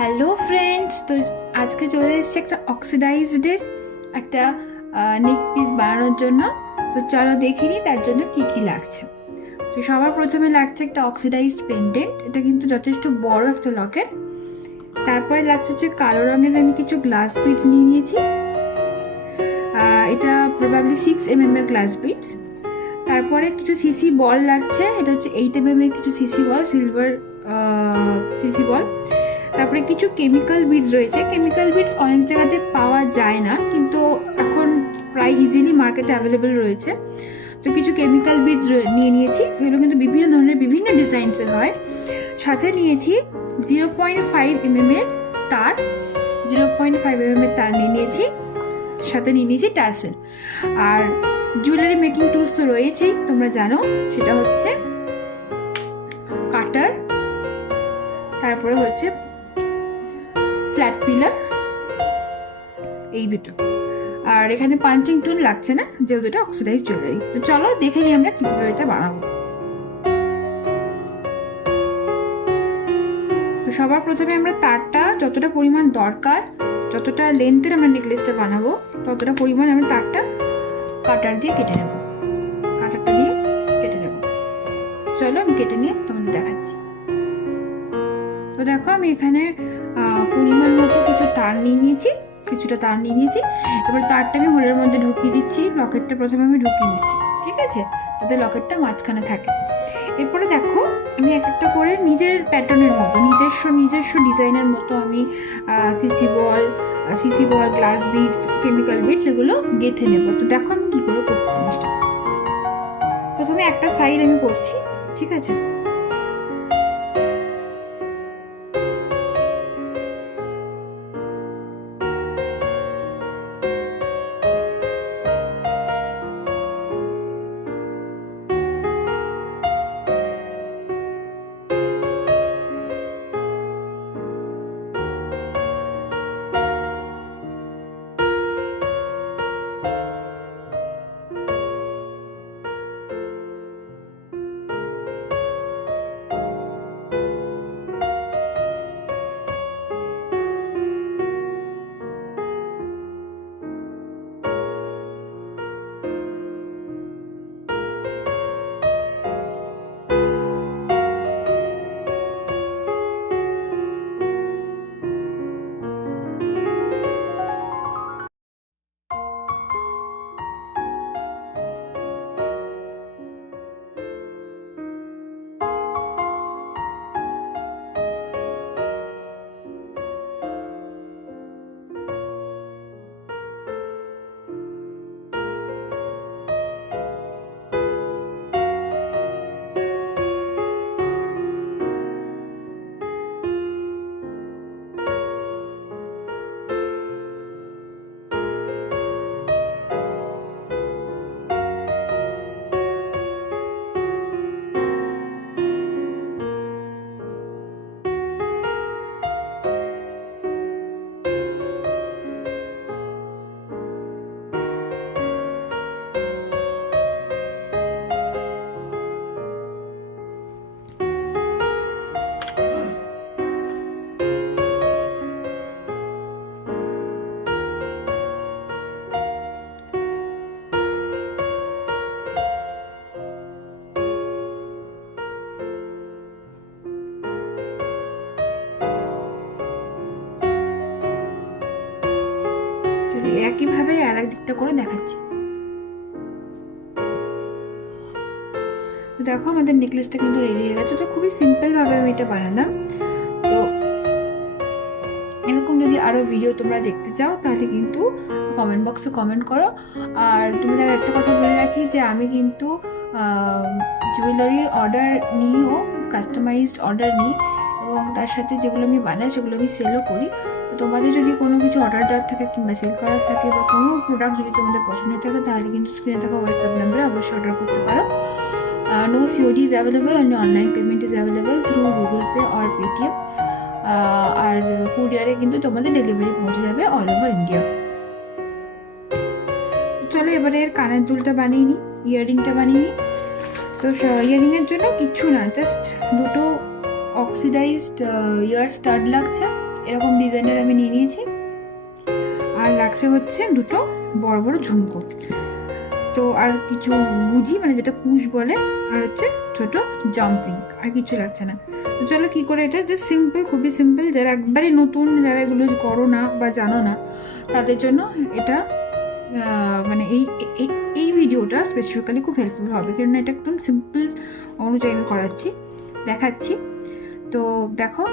Hello friends, তো আজকে চলে এসেছে একটা অক্সিডাইজডের একটা নেক পিস বানানোর জন্য। তো চলো দেখে নিই তার জন্য কি কি লাগছে। তো সবার প্রথমে লাগছে একটা অক্সিডাইজড পেন্ডেন্ট, এটা কিন্তু যথেষ্ট বড় একটা লকেট। তারপরে লাগছে হচ্ছে কালো রঙের আমি কিছু গ্লাস বিডস নিয়ে নিয়েছি, এটা প্রবাবলি 6 mm এর গ্লাস বিডস। তারপরে কিছু সিসি বল লাগছে, এটা হচ্ছে 8 mm এর কিছু সিসি বল, সিলভার সিসি বল। তারপরে কিছু কেমিক্যাল বিডস রয়েছে। কেমিক্যাল বিডস অনেক জায়গাতে পাওয়া যায় না, কিন্তু এখন প্রায় ইজিলি মার্কেটে অ্যাভেলেবেল রয়েছে। তো কিছু কেমিক্যাল বিডস নিয়ে নিয়েছি, এগুলো কিন্তু বিভিন্ন ধরনের বিভিন্ন ডিজাইনসের হয়। সাথে নিয়েছি 0.5 mm এর তার, 0.5 mm এর তার নিয়ে নিয়েছি। সাথে নিয়ে নিয়েছি টাসেল। আর জুয়েলারি মেকিং টুলস তো রয়েছেই, তোমরা জানো, সেটা হচ্ছে কাটার, তারপরে হচ্ছে ফ্ল্যাট পিলার, এই দুটো। আর এখানে পাঞ্চিং টুল লাগছে না, যেহেতু এটা অক্সিডাইজ জুয়েলারি। তো চলো দেখে নিই আমরা কিভাবে এটা বানাবো। তো সবার প্রথমে আমরা তারটা যতটা পরিমাণ দরকার, যতটা লেন্থের আমরা নেকলেসটা বানাবো, ততটা পরিমাণ আমি তারটা কাটার দিয়ে কেটে নেব, কাটারটা দিয়ে কেটে নেব। চলো আমি কেটে নিয়ে তোমাদের দেখাচ্ছি। তো দেখো আমি এখানে পরিমাণ মতো কিছু তার নিয়ে নিয়েছি, কিছুটা তার নিয়ে নিয়েছি। এবার তারটা আমি হোলের মধ্যে ঢুকিয়ে দিচ্ছি, লকেটটা প্রথমে আমি ঢুকিয়ে দিচ্ছি, ঠিক আছে, যাতে লকেটটা মাঝখানে থাকে। এরপরে দেখো আমি এক একটা করে নিজের প্যাটার্নের মতো, নিজস্ব ডিজাইনের মতো আমি সিসি বল, গ্লাস বিডস, কেমিক্যাল বিডস এগুলো গেঁথে নেবো। তো দেখো আমি কি করে করছি জিনিসটা। প্রথমে একটা সাইড আমি করছি, ঠিক আছে। একইভাবে আর এক দিকটা করে দেখাচ্ছি। দেখো আমাদের নেকলেসটা কিন্তু রেডি হয়ে গেছে। তো খুবই সিম্পল ভাবে আমি এটা বানালাম। তো এরকম যদি আরো ভিডিও তোমরা দেখতে চাও তাহলে কিন্তু কমেন্ট বক্সে কমেন্ট করো। আর তোমাদের একটা কথা বলে রাখি যে আমি কিন্তু জুয়েলারি অর্ডার নিইও, কাস্টমাইজড অর্ডার নিই, এবং তার সাথে যেগুলো আমি বানাই সেগুলো আমি সেলও করি। তোমাদের যদি কোনো কিছু অর্ডার দেওয়ার থাকে কিংবা সেল করার থাকে বা কোনো প্রোডাক্ট যদি তোমাদের পছন্দ থাকে তাহলে কিন্তু স্ক্রিনে থাকা হোয়াটসঅ্যাপ নাম্বারে অবশ্যই অর্ডার করতে পারো। No COD is available, only online payment is available through Google Pay or Paytm. আর কুরিয়ারে কিন্তু তোমাদের ডেলিভারি পৌঁছে যাবে অল ওভার ইন্ডিয়া। চলো এবারে এর কানের দুলটা বানিয়ে নিই, ইয়াররিংটা বানিয়ে নিই। তো ইয়াররিংয়ের জন্য কিচ্ছু না, জাস্ট দুটো অক্সিডাইজড ইয়ার স্টাড লাগছে, এরকম ডিজাইনের আমি নিয়ে নিয়েছি। আর লাগছে হচ্ছে দুটো বড় বড় ঝুমকো। তো আর কিছু গুজি মানে যেটা পুশ বলে, আর হচ্ছে ছোট জাম্পিং, আর কিছু লাগছে না। তো চলো কী করে এটা, জাস্ট সিম্পল, খুবই সিম্পল। যারা একবারই নতুন, যারা এগুলো করো না বা জানো না, তাদের জন্য এটা মানে এই ভিডিওটা স্পেসিফিক্যালি খুব হেল্পফুল হবে, কারণ এটা একদম সিম্পল অনুযায়ী আমি দেখাচ্ছি। তো দেখো,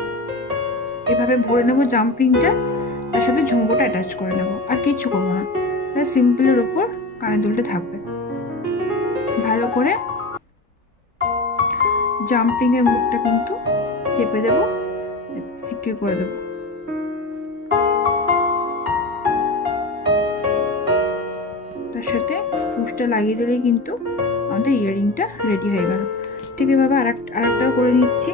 এভাবে ভরে নেবো জাম্পিংটা, তার সাথে ঝুমকোটা অ্যাটাচ করে নেবো, আর কিচ্ছু করবো না। সিম্পলের ওপর কানের দুলটা থাকবে। ভালো করে জাম্পিংয়ের মুখটা কিন্তু চেপে দেবো, সিকিউর করে দেবো। তার সাথে পুশটা লাগিয়ে দিলেই কিন্তু আমাদের ইয়াররিংটা রেডি হয়ে গেল। ঠিক এভাবে আরেকটাও করে নিচ্ছি।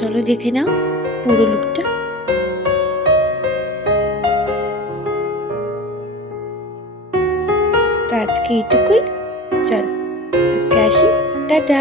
চলো দেখে নাও পুরো লুকটা। তো আজকে এইটুকুই, চলো আজকে আসি, টাটা।